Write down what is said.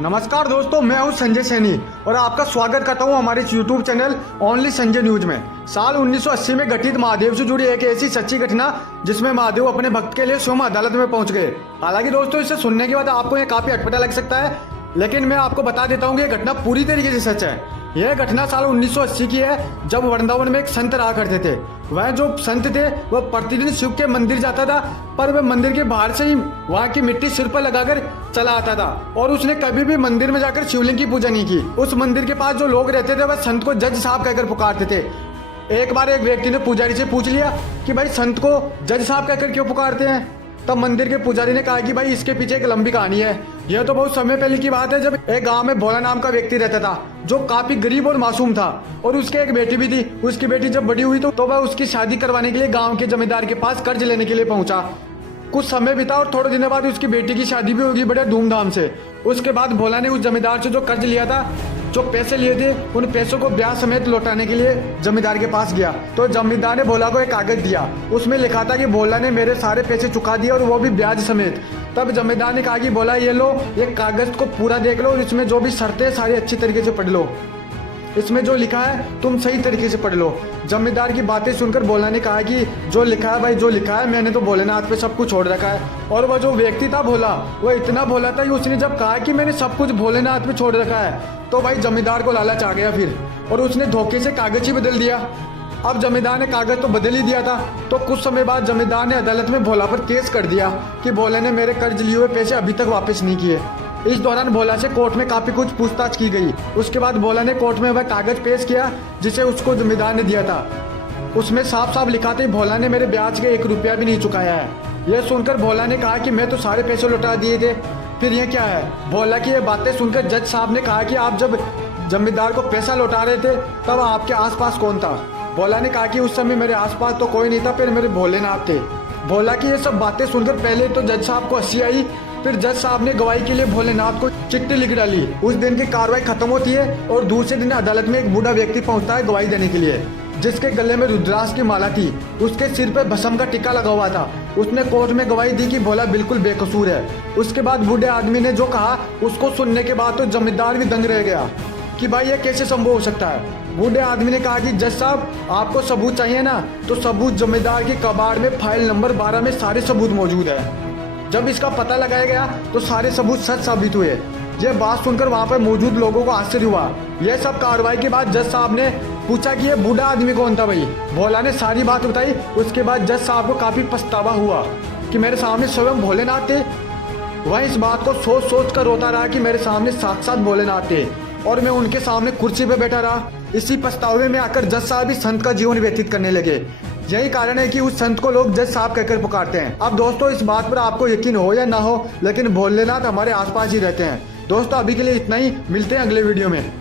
नमस्कार दोस्तों, मैं हूं संजय सैनी और आपका स्वागत करता हूं हमारे YouTube channel only Sanjay news में। साल 1980 में घटित महादेव से जुड़ी एक ऐसी सच्ची घटना जिसमें महादेव अपने भक्त के लिए स्वयं अदालत में पहुंच गए। हालांकि दोस्तों, इसे सुनने के बाद आपको ये काफी अटपटा लग सकता है, लेकिन मैं आपको बता देता हूँ कि यह घटना पूरी तरीके से सच है। यह घटना साल 1980 की है, जब वृंदावन में एक संत रहा करते थे। वह जो संत थे वह प्रतिदिन शिव के मंदिर जाता था, पर वह मंदिर के बाहर से ही वहाँ की मिट्टी सिर पर लगाकर चला आता था और उसने कभी भी मंदिर में जाकर शिवलिंग की पूजा नहीं की। उस मंदिर के पास जो लोग रहते थे वह संत को जज साहब कहकर पुकारते थे। एक बार एक व्यक्ति ने पुजारी से पूछ लिया कि भाई संत को जज साहब कहकर क्यों पुकारते हैं। तब मंदिर के पुजारी ने कहा कि भाई इसके पीछे एक लंबी कहानी है। यह तो बहुत समय पहले की बात है, जब एक गांव में भोला नाम का व्यक्ति रहता था जो काफी गरीब और मासूम था और उसके एक बेटी भी थी। उसकी बेटी जब बड़ी हुई तो वह उसकी शादी करवाने के लिए गांव के जमींदार के पास कर्ज लेने के लिए पहुंचा। कुछ समय बीता और थोड़े दिनों बाद उसकी बेटी की शादी भी होगी बड़े धूमधाम से। उसके बाद भोला ने उस जमींदार से जो कर्ज लिया था, जो पैसे लिए थे, उन पैसों को ब्याज समेत लौटाने के लिए जमींदार के पास गया। तो जमींदार ने भोला को एक कागज दिया, उसमें लिखा था कि भोला ने मेरे सारे पैसे चुका दिए और वो भी ब्याज समेत। तब जमींदार ने कहा कि भोला ये लो, ये कागज को पूरा देख लो और इसमें जो भी शर्तें हैं सारी अच्छी तरीके से पढ़ लो। इसमें जो लिखा है तुम सही तरीके से पढ़ लो। जमींदार की बातें सुनकर भोला ने कहा कि जो लिखा है भाई, जो लिखा है, मैंने तो भोलेनाथ पे सब कुछ छोड़ रखा है। और वह जो व्यक्ति था भोला, वह इतना भोला था कि उसने जब कहा कि मैंने सब कुछ भोलेनाथ पे छोड़ रखा है, तो भाई जमींदार को लालच आ गया फिर, और उसने धोखे से कागज ही बदल दिया। अब जमींदार ने कागज तो बदल ही दिया था, तो कुछ समय बाद जमींदार ने अदालत में भोला पर केस कर दिया कि भोले ने मेरे कर्ज लिए हुए पैसे अभी तक वापस नहीं किए। इस दौरान भोला से कोर्ट में काफी कुछ पूछताछ की गई। उसके बाद भोला ने कोर्ट में वह कागज पेश किया जिसे उसको जमींदार ने दिया था। उसमें साफ साफ लिखा था भोला ने मेरे ब्याज के 1 रुपया भी नहीं चुकाया है। यह सुनकर भोला ने कहा कि मैं तो सारे पैसे लौटा दिए थे, फिर यह क्या है। भोला की ये बातें सुनकर जज साहब ने कहा कि आप जब जमींदार को पैसा लौटा रहे थे तब आपके आसपास कौन था। भोला ने कहा कि उस समय मेरे आसपास तो कोई नहीं था, फिर मेरे भोलेनाथ थे। भोला की ये सब बातें सुनकर पहले तो जज साहब को हंसी आई, फिर जज साहब ने गवाही के लिए भोलेनाथ को चिट्ठी लिख डाली। उस दिन की कार्रवाई खत्म होती है और दूसरे दिन अदालत में एक बूढ़ा व्यक्ति पहुंचता है गवाही देने के लिए, जिसके गले में रुद्राक्ष की माला थी, उसके सिर पर भस्म का टिक्का लगा हुआ था। उसने कोर्ट में गवाही दी कि भोला बिल्कुल बेकसूर है। उसके बाद बूढ़े आदमी ने जो कहा उसको सुनने के बाद तो जमींदार भी दंग रह गया कि भाई ये कैसे संभव हो सकता है। बूढ़े आदमी ने कहा कि जज साहब आपको सबूत चाहिए ना, तो सबूत जमींदार के कबाड़ में फाइल नंबर 12 में सारे सबूत मौजूद है। जब इसका पता लगाया गया तो सारे सबूत सच साबित हुए। यह बात सुनकर वहाँ पर मौजूद लोगों को आश्चर्य हुआ। यह सब कार्रवाई के बाद जज साहब ने पूछा कि ये बूढ़ा आदमी कौन था भाई। भोला ने सारी बात बताई। उसके बाद जज साहब को काफी पछतावा हुआ कि मेरे सामने स्वयं भोलेनाथ थे। वह इस बात को सोच सोच कर रोता रहा कि मेरे सामने साक्षात भोलेनाथ थे और मैं उनके सामने कुर्सी पे बैठा रहा। इसी पछतावे में आकर जज साहब भी संत का जीवन व्यतीत करने लगे। यही कारण है कि उस संत को लोग जज साहब कहकर पुकारते हैं। अब दोस्तों, इस बात पर आपको यकीन हो या ना हो, लेकिन भोलेनाथ हमारे आसपास ही रहते हैं। दोस्तों, अभी के लिए इतना ही, मिलते हैं अगले वीडियो में।